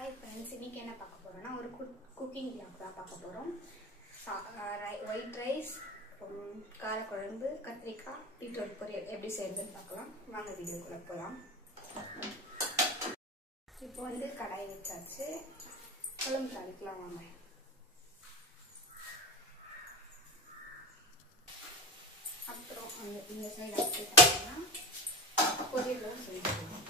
Hi friends, இன்றைக்கி என்ன பார்க்க போகிறோன்னா ஒரு குக்கிங் vlog தான் பார்க்க போகிறோம். ஒயிட் ரைஸ், காரக்குழம்பு, கத்திரிக்காய், பீட்ரூட் பொரியல் எப்படி செய்யறதுன்னு பார்க்கலாம். வாங்க வீடியோக்குள்ளே போகலாம். இப்போ வந்து கடாய் வச்சாச்சு, குழம்பு தாளிக்கலாம் வாங்க. அப்புறம் இந்த சைடு அப்படின்னா பொரியலும் செஞ்சுக்கலாம்.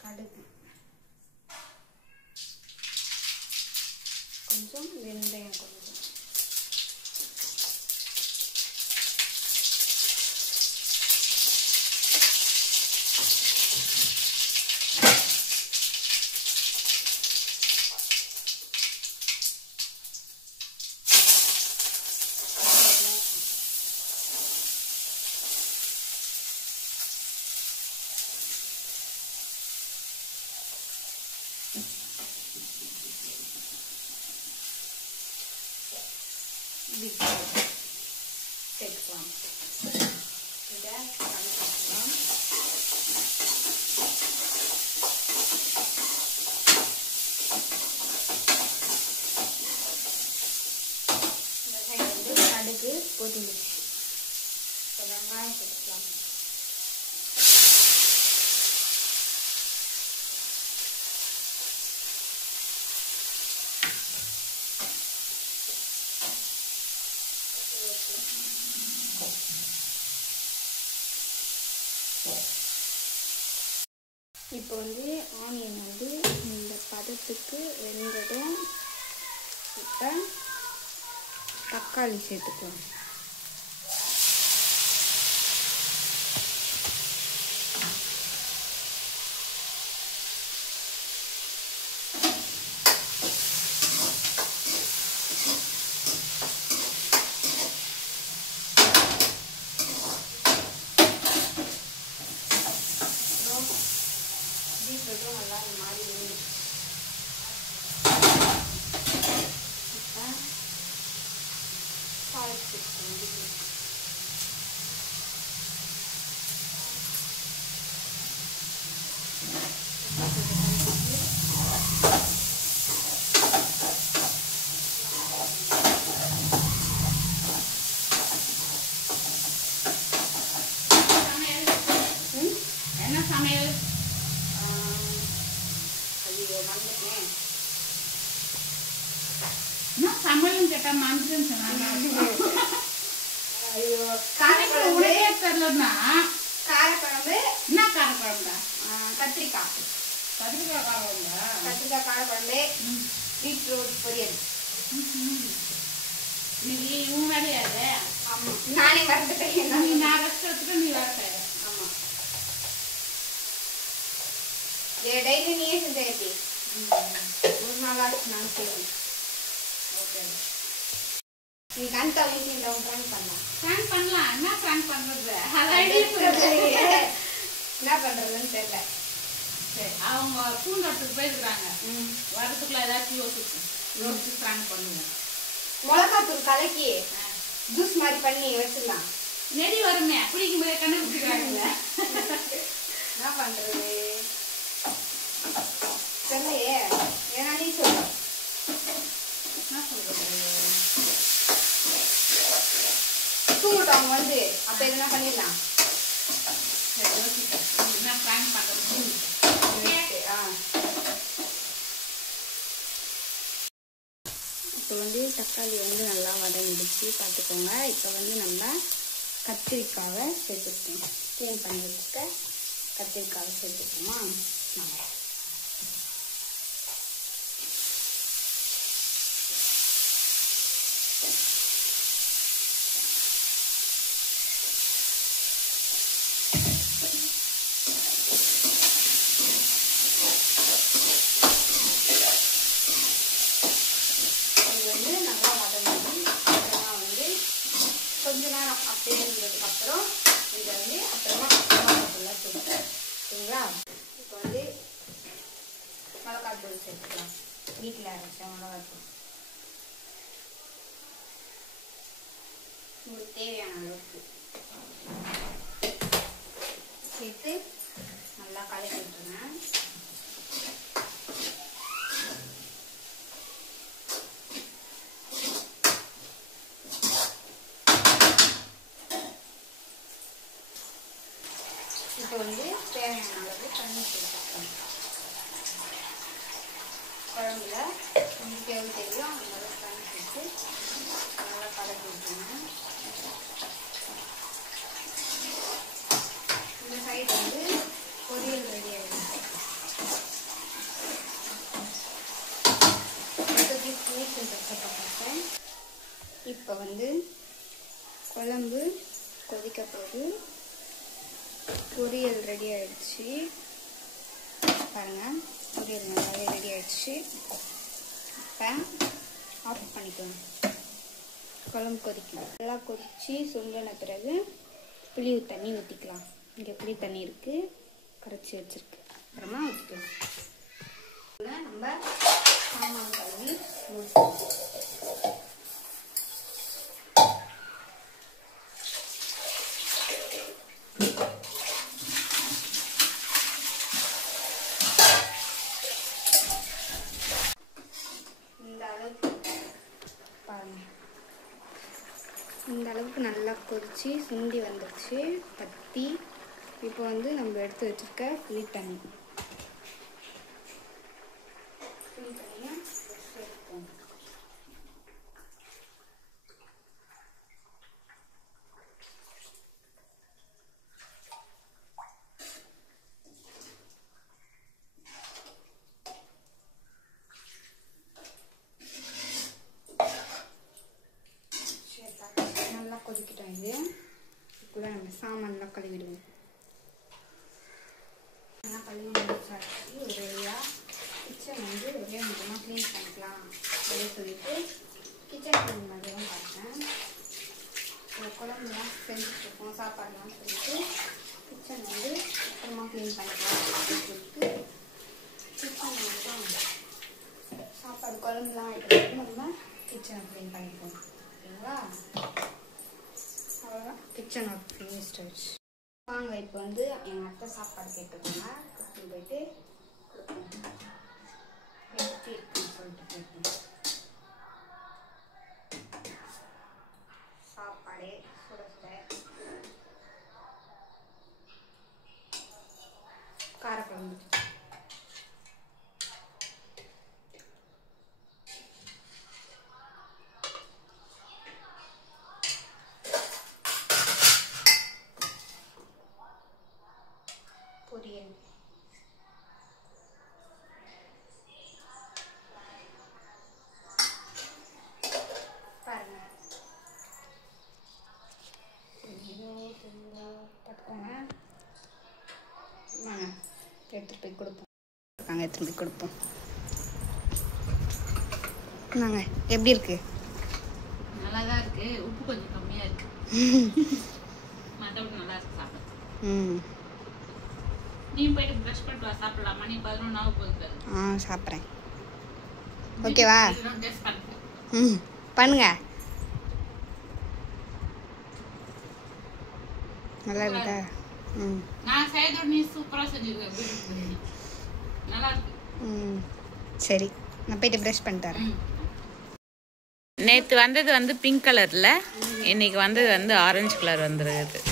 கடுகு, கொஞ்சம் வெந்தயம், கொஞ்சம் சேர்க்கலாம். இதை கலக்கலாம். இந்த சைடு வந்து கடுகு கொதிச்சு வெங்காயம் சேர்க்கலாம். இப்போ வந்து ஆனியன் வந்து இந்த பதத்துக்கு வெந்ததும் இப்போ தக்காளி சேர்த்துக்கலாம். பீட்ரூட்டும் நல்லா இந்த மாதிரி வேணும். இப்போ சால்ட் சேர்த்துக்கணும். என்ன சமையல்? சமையல் கேட்டா மந்திரம் உடையே தெரியலன்னா காரக்குழம்பு. என்ன காரக்குழம்புடா? கத்திரிக்காய் காரக்குழம்பா? கத்திரிக்காய் காரக்குழம்பு, பீட்ரூட் பொரியல். இன்னைக்கு உன் வேலையாது? ஆமா, நானே மறந்துட்டேன். நான் ரெஸ்ட் எடுத்துட்டு நீ வேலை செய்ய. ஆமா, டெய்லி நீயே செஞ்சு ஒரு நாளாச்சு நான் செய்வேன். ஓகே, நீ கண் தவிர்த்து ப்ராங்க் பண்ணலாம். பிராங்க் பண்ணலாம். என்ன பிராங்க் பண்றது? என்ன பண்றதுன்னு தெரியல. சரி, அவங்க பூந்தோட்டத்துக்கு போயிருக்காங்க. வரதுக்குள்ள ஏதாச்சும் யோசிச்சு பிராங்க் பண்ணுங்க. மிளகாத்தூள் கலக்கி ஜூஸ் மாதிரி பண்ணி வச்சிடலாம். நெடி வருமே, குடிக்கும் போதே கண்டுபிடிக்கிறாங்க. என்ன பண்றது தெரியலையே. ஏன்னா நீ சொல்ற. என்ன சொல்றது? தூங்கிட்டு அவங்க வந்து அப்ப எதுனா பண்ணிடலாம். சரி, யோசிக்கிறேன். என்ன பிராங்க் பண்றது? இப்போ வந்து தக்காளி வந்து நல்லா வதங்கிடுச்சு பார்த்துக்கோங்க. இப்போ வந்து நம்ம கத்திரிக்காவை சேர்த்துக்கோங்க. க்ளீன் பண்ணி வச்சுக்க கத்திரிக்காவை சேர்த்துக்கோமா. நம்ம நேரம் அப்படியே இருந்ததுக்கப்புறம் இதை வந்து அப்புறமா மிளகாத்தூள்லாம் சேர்த்துக்கலாம். சரிங்களா? இப்போ வந்து மிளகாத்தூள் சேர்த்துக்கலாம். வீட்டில் அரைச்ச மிளகாத்தூள் உங்களுக்கு தேவையான அளவுக்கு சேர்த்து நல்லா கலக்கி விட்டுருங்க. இப்போ வந்து தேவையான அளவு தண்ணி சேர்த்துக்கணும். குழம்புல உங்களுக்கு எவ்வளோ தெரியும் அந்த அளவுக்கு தண்ணி சேர்த்து நல்லா கலக்கி விட்டுருங்க. இந்த சைடு வந்து பொரியல் ரெடி ஆகிடும். இப்போ வந்து குழம்பு கொதிக்க போகுது. பொரியல் ரெடி ஆயிடுச்சு பாருங்கள். பொரியல் நல்லாவே ரெடி ஆயிடுச்சு. இப்போ ஆஃப் பண்ணிக்கணும். குழம்பு கொதிக்கணும். நல்லா கொதிச்சு சுண்டின பிறகு புளி தண்ணி ஊற்றிக்கலாம். இங்கே புளி தண்ணி இருக்குது, கரைச்சி வச்சுருக்கு. அப்புறமா ஊற்றிக்கலாம். நம்ம சாமான் கழுவி ஊற்றணும். இந்த அளவுக்கு நல்லா கொதிச்சு சுண்டி வந்துடுச்சு பத்தி. இப்போ வந்து நம்ம எடுத்து வச்சிருக்க புளி தண்ணியை சேர்ப்போம். நல்லா கொதிக்கிட்டோம். இது கூட நம்ம சாமான்லாம் கழுவிடுவோம். நல்லா கழுவி முடிச்சாச்சு. ஒரு வழியாக கிச்சன் வந்து ஒரே முகமாக க்ளீன் பண்ணிக்கலாம் அப்படின்னு சொல்லிட்டு கிச்சன் க்ளீன் மாதிரியும் பார்த்தேன். ஒரு குழம்புலாம் செஞ்சுட்ருக்கோம், சாப்பாடுலாம் சொல்லிட்டு கிச்சன் வந்து அப்புறமா க்ளீன் பண்ணிக்கலாம் அப்படின்னு சொல்லிட்டு கிச்சன் வந்து சாப்பாடு குழம்புலாம் ஆகிட்டு நம்ம கிச்சனை க்ளீன் பண்ணிப்போம். ஓகேங்களா? அவ்வளோதான், கிச்சன் ஒர்க் ஃபினிஷ்ட் ஆயிடுச்சு. வாங்க இப்போ வந்து எங்கள் அத்தை சாப்பாடு கேட்டுக்கோங்க. குக்கிங் போயிட்டு எப்படி இருக்குன்னு சொல்லிட்டு கேட்போம். சாப்பாடு சுட சுட காரக்குழம்பு. பொரியல். பாருங்க பார்த்துக்கோங்க. வாங்க எடுத்துகிட்டு போய் கொடுப்போம். எடுத்துகிட்டு போய் கொடுப்போம். நாங்க எப்படி இருக்கு? நல்லா தான் இருக்கு. உப்பு கொஞ்சம் கம்மியா இருக்கு. மற்றபடி நல்லா இருக்கு சாப்பிட. நீ போயிட்டு ப்ரஷ் பண்ணிட்டு வா, சாப்பிடலாமா? நீ 11 ஆக போகுது. சாப்பிட்றேன். ஓகேவா? பண்ணுங்க. நல்லா இருக்கா? நான் செய்யறதோட நீ சூப்பரா செஞ்சிருக்க. நல்லா இருக்கு. சரி, நான் போயிட்டு ப்ரஷ் பண்ணிட்டு வரேன். நேற்று வந்தது வந்து பிங்க் கலரில், இன்னைக்கு வந்தது வந்து ஆரஞ்சு கலர் வந்துருக்குது.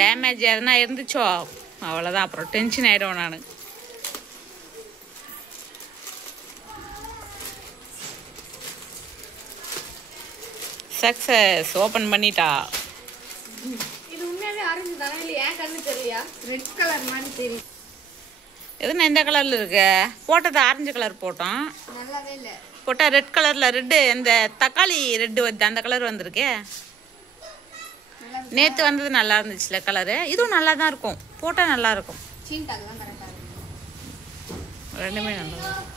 டேமேஜ் எதுனா இருந்துச்சோ அவ்வளோதான். அப்புறம் டென்ஷன் ஆகிடும். நான் சக்ஸஸ், ஓப்பன் பண்ணிட்டா. இது உண்மையாவே ஆரஞ்சு தானே? இல்லை ஏன் கண்ணு தெரியலையா? ரெட் கலர் மாதிரி தெரியும். எதுனா எந்த கலரில் இருக்கு? போட்டது ஆரஞ்சு கலர் போட்டோம். நல்லாவே இல்லை. போட்டால் ரெட் கலரில் ரெட்டு, இந்த தக்காளி ரெட்டு வருது அந்த கலர் வந்திருக்கே. நேற்று வந்தது நல்லா இருந்துச்சுல கலரு. இதுவும் நல்லா தான் இருக்கும், போட்டால் நல்லா இருக்கும். சீன்டாக் தான் கரெக்டாக இருக்கும். ரெண்டுமே நல்லா இருக்கும்.